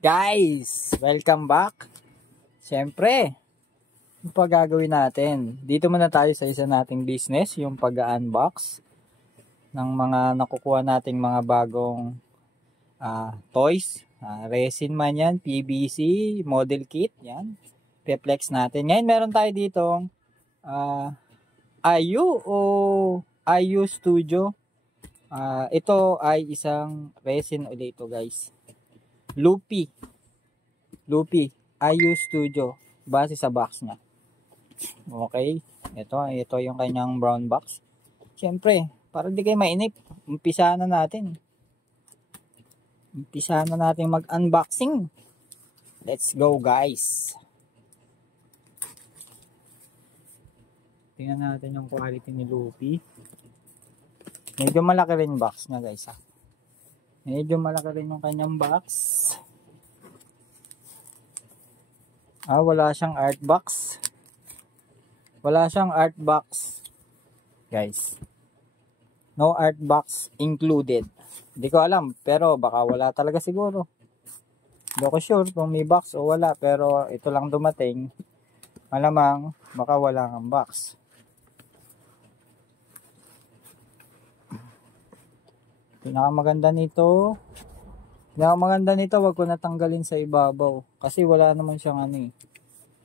Guys, welcome back. Siyempre, yung gagawin natin. Dito muna tayo sa isa nating business, yung pag-unbox ng mga nakukuha nating mga bagong toys. Resin man yan, PVC, model kit, yan. Reflex natin. Ngayon meron tayo ditong IU Studio. Ito ay isang resin ulit ito, guys. Lupi IU Studio base sa box niya. Okay, ito yung kanyang brown box. Siyempre, para di kayo mainip, umpisa na natin mag-unboxing. Let's go, guys. Tingnan natin yung quality ni Lupi. Medyo malaki rin yung box niya, guys. Medyo malaki rin yung kanyang box. Wala siyang art box. Guys. No art box included. Hindi ko alam, pero baka wala talaga siguro. Hindi ako sure kung may box o wala, pero ito lang dumating. Malamang baka wala ang box. Pinakamaganda nito, wag ko natanggalin sa ibabaw kasi wala naman siyang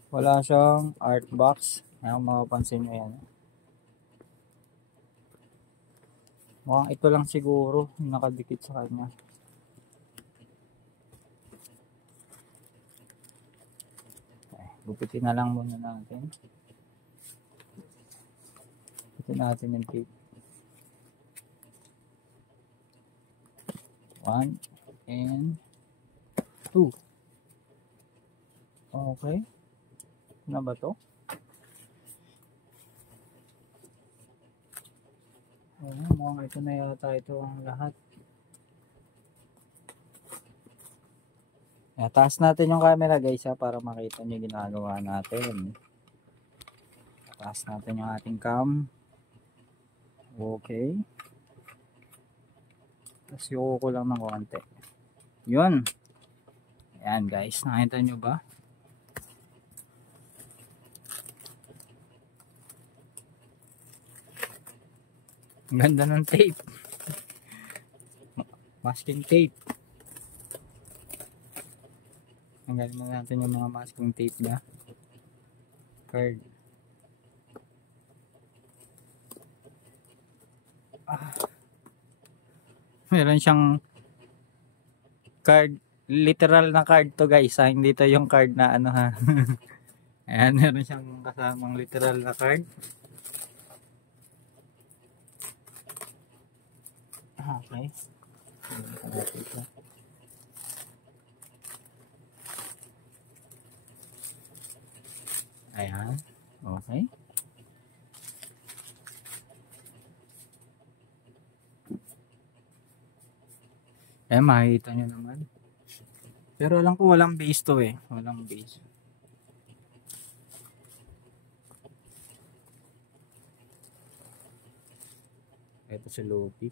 wala siyang art box. Ayan, mapapansin nyo yan. Mukhang ito lang siguro yung nakadikit sa kanya. Okay, gupitin na lang muna natin. Gupitin natin yung tape. 1 and 2. Okay. Ano ba to? Mukhang ito na yata ito ang lahat. Taas natin yung camera, guys, para makita nyo ginagawa natin. Taas natin yung ating cam. Okay. Tapos yuko ko lang ng konti. Yun. Ayan, guys. Nakita nyo ba? Ang ganda ng tape. Masking tape. Tanggalin na natin yung mga masking tape niya. Card. Meron siyang card. Literal na card to, guys. Hindi to yung card na Ayan, meron siyang kasamang literal na card. Okay. Ayan. Okay. Makikita nyo naman. Pero alam ko walang base to Walang base. Ito si Lupi.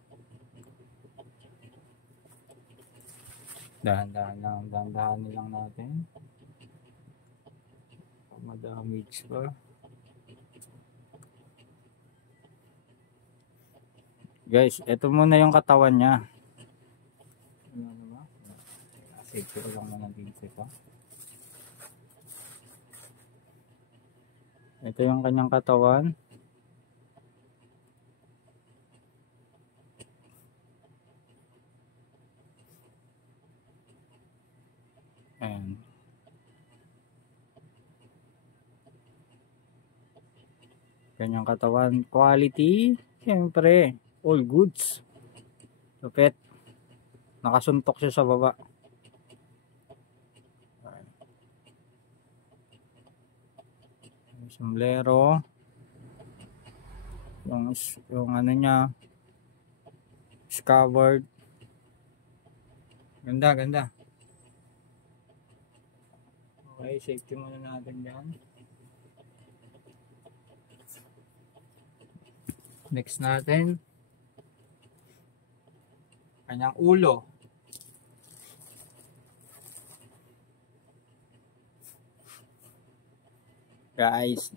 Dahan-dahan lang natin. Madamage pa. Guys, ito muna yung katawan niya. Save ko lang muna dito pa. Ito yung kanyang katawan. Ayan. Kanyang katawan. Quality, siyempre, all goods. Lupit. Nakasuntok siya sa baba. Sombrero. Yung niya. Scabbard. Ganda. Okay, safety muna natin yan. Next natin, kanyang ulo. Guys,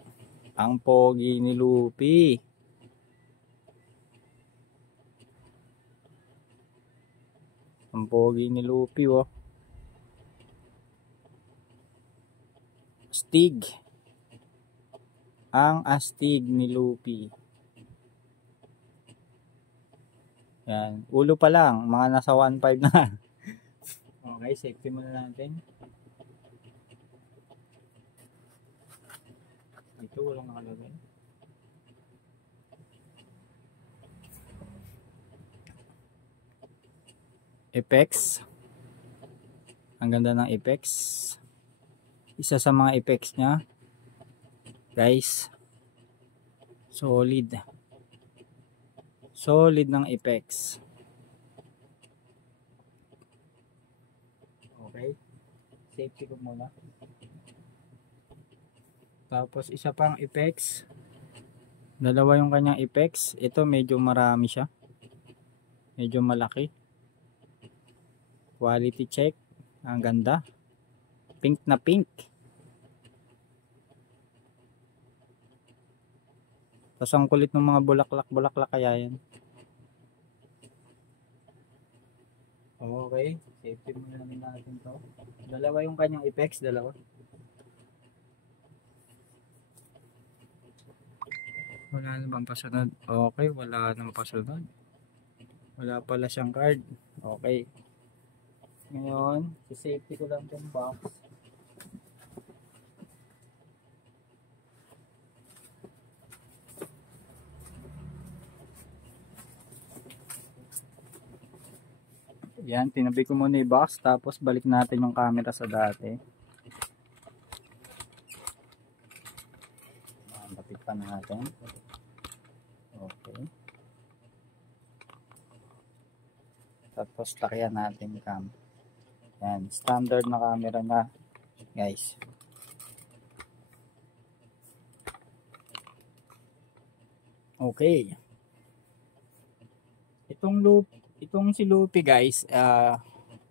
ang pogi ni Lupi. Ang pogi ni Lupi, oh. Astig. Ang astig ni Lupi. Yan. Ulo pa lang. Mga nasa 1.5 na. Okay, safety muna natin. Ito, walang nakalagay. Apex. Ang ganda ng Apex. Isa sa mga Apex niya. Guys. Solid. Solid ng Apex. Okay. Safety ko muna. Tapos isa pang Apex. Dalawa yung kanyang Apex. Ito medyo marami siya. Medyo malaki. Quality check. Ang ganda. Pink na pink. Tapos ang kulit ng mga bulaklak kaya yan. Okay. Safety muna natin to. Dalawa yung kanyang Apex. Dalawa. Wala na bang pasunod? Okay. Wala nang pasunod. Wala pala siyang card. Okay. Ngayon, safety ko lang itong box. Yan, tinabi ko muna yung box, tapos balik natin yung camera sa dati. Lapit pa natin. Okay. Tapos takyan natin yung cam. Yan, standard na camera na, guys. Okay. Itong si Lupi, guys,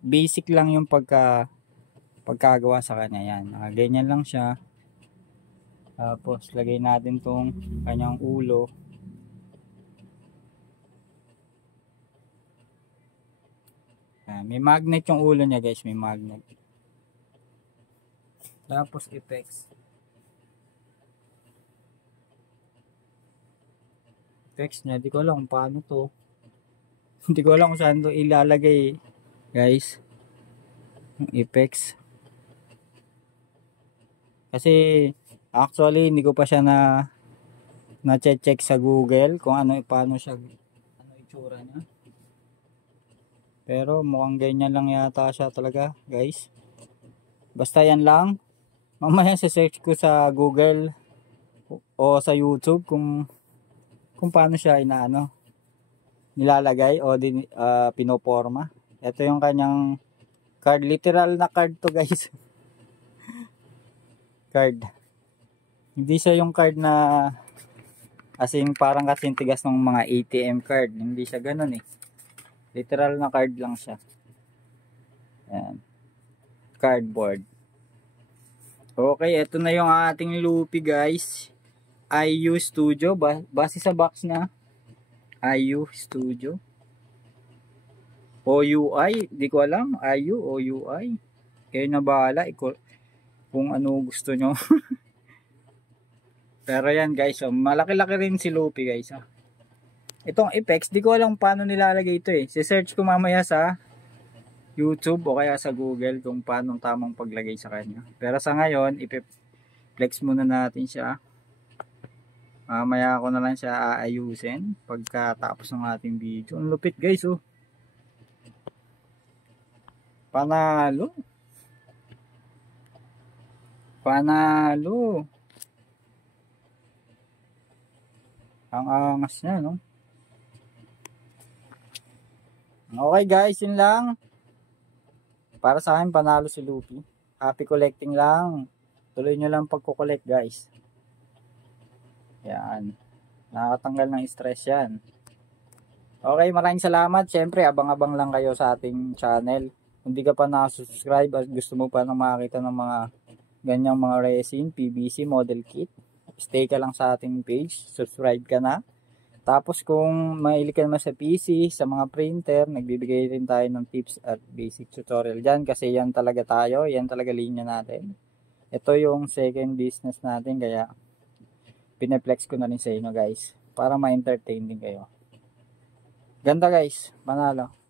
basic lang yung pagkagawa sa kanya. Yan, ganyan lang siya. Tapos lagay natin tong kanyang ulo. May magnet yung ulo niya, guys, may magnet. Tapos Apex. Apex niya, di ko alam kung paano to. Hindi ko alam kung saan to ilalagay, guys. Yung Apex. Kasi actually hindi ko pa siya na-check sa Google kung paano siya, ano itsura niya. Pero mukhang ganyan lang yata siya talaga, guys. Basta yan lang. Mamaya search ko sa Google o sa YouTube kung paano siya nilalagay o pinoporma. Ito yung kanyang card. Literal na card to, guys. Card. Hindi siya yung card na parang kasing tigas ng mga ATM card. Hindi siya ganun eh. Literal na card lang siya. Ayan. Cardboard. Okay, ito na yung ating Lupi, guys. IU Studio. Base sa box na IU Studio. OUI. Di ko alam. IU, OUI. Kayo na bahala. Kung ano gusto nyo. Pero yan, guys. So, malaki-laki rin si Lupi, guys. Itong Apex, di ko alam paano nilalagay ito eh. Si-search ko mamaya sa YouTube o kaya sa Google kung paano tamang paglagay sa kanya. Pero sa ngayon, i-flex muna natin siya. Mamaya ko na lang siya aayusin pagkatapos ng ating video. Ang lupit, guys, oh. Panalo. Panalo. Ang angas niya, no? Okay, guys, yun lang. Para sa akin, panalo si Lupi. Happy collecting lang. Tuloy nyo lang pagko-collect, guys. Yan. Nakakatanggal ng stress yan. Okay, maraming salamat. Siyempre, abang-abang lang kayo sa ating channel. Kung di ka pa nakasubscribe at gusto mo pa na makakita ng mga ganyang mga resin, PVC, model kit. Stay ka lang sa ating page, subscribe ka na. Tapos kung mahilig ka naman sa PC, sa mga printer, nagbibigay rin tayo ng tips at basic tutorial dyan kasi yan talaga tayo, yan talaga linya natin. Ito yung second business natin kaya pineplex ko na rin sa inyo guys para ma-entertain din kayo. Ganda guys, panalo.